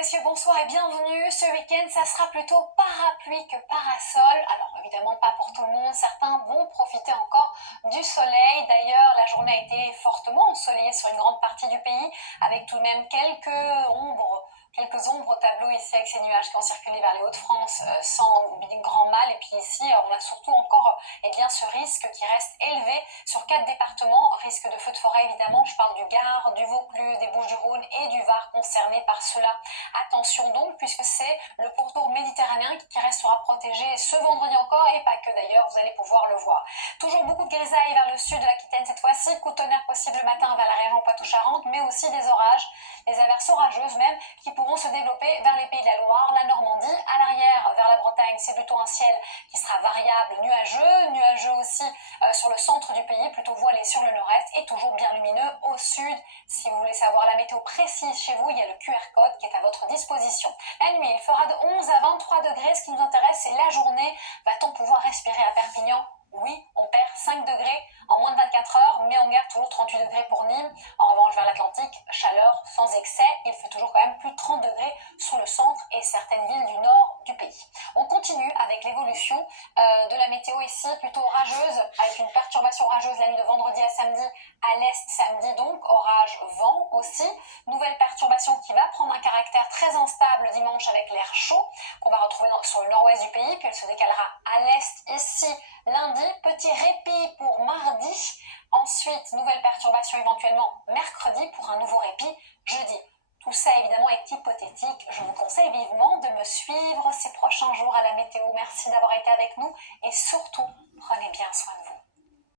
messieurs, bonsoir et bienvenue. Ce week-end, ça sera plutôt parapluie que parasol. Alors évidemment pas pour tout le monde, certains vont profiter encore du soleil. D'ailleurs, la journée a été fortement ensoleillée sur une grande partie du pays, avec tout de même quelques ombres au tableau ici avec ces nuages qui ont circulé vers les Hauts-de-France sans grand mal. Et puis ici, on a surtout encore ce risque qui reste élevé sur 4 départements. Risque de feux de forêt évidemment, je parle du Gard, du Vaucluse, des Bouches-du-Rhône et du Var concernés par cela. Attention donc, puisque c'est le pourtour méditerranéen qui restera protégé ce vendredi encore, et pas que d'ailleurs, vous allez pouvoir le voir. Toujours beaucoup de grisailles vers le sud de l'Aquitaine cette fois-ci, coup de tonnerre possible le matin vers la région Poitou-Charentes, mais aussi des orages, des averses orageuses même, qui pourront se développer vers les Pays de la Loire, la Normandie. À l'arrière, vers la Bretagne, c'est plutôt un ciel qui sera variable, nuageux aussi sur le centre du pays, plutôt voilé sur le nord-est, et toujours bien lumineux au sud. Si vous voulez savoir la météo précise chez vous, il y a le QR code qui est à votre disposition. La nuit, il fera de 11 à 23 degrés. Ce qui nous intéresse, c'est la journée. Va-t-on pouvoir respirer à Perpignan? Oui, on perd 5 degrés en moins de 24 heures, mais on garde toujours 38 degrés pour Nîmes. En revanche, vers l'Atlantique, chaleur sans excès. Il fait toujours quand même plus de 30 degrés sur le centre et certaines villes du nord du pays. On continue avec l'évolution de la météo ici, plutôt orageuse, avec une perturbation orageuse la nuit de vendredi à samedi, à l'est samedi donc, orage, vent aussi. Nouvelle perturbation qui va prendre un caractère très instable dimanche avec l'air chaud, qu'on va retrouver sur le nord-ouest du pays, puis elle se décalera à l'est ici lundi. Petit répit pour mardi. Ensuite, nouvelle perturbation éventuellement mercredi pour un nouveau répit jeudi. Tout ça évidemment est hypothétique. Je vous conseille vivement de me suivre ces prochains jours à la météo. Merci d'avoir été avec nous et surtout, prenez bien soin de vous.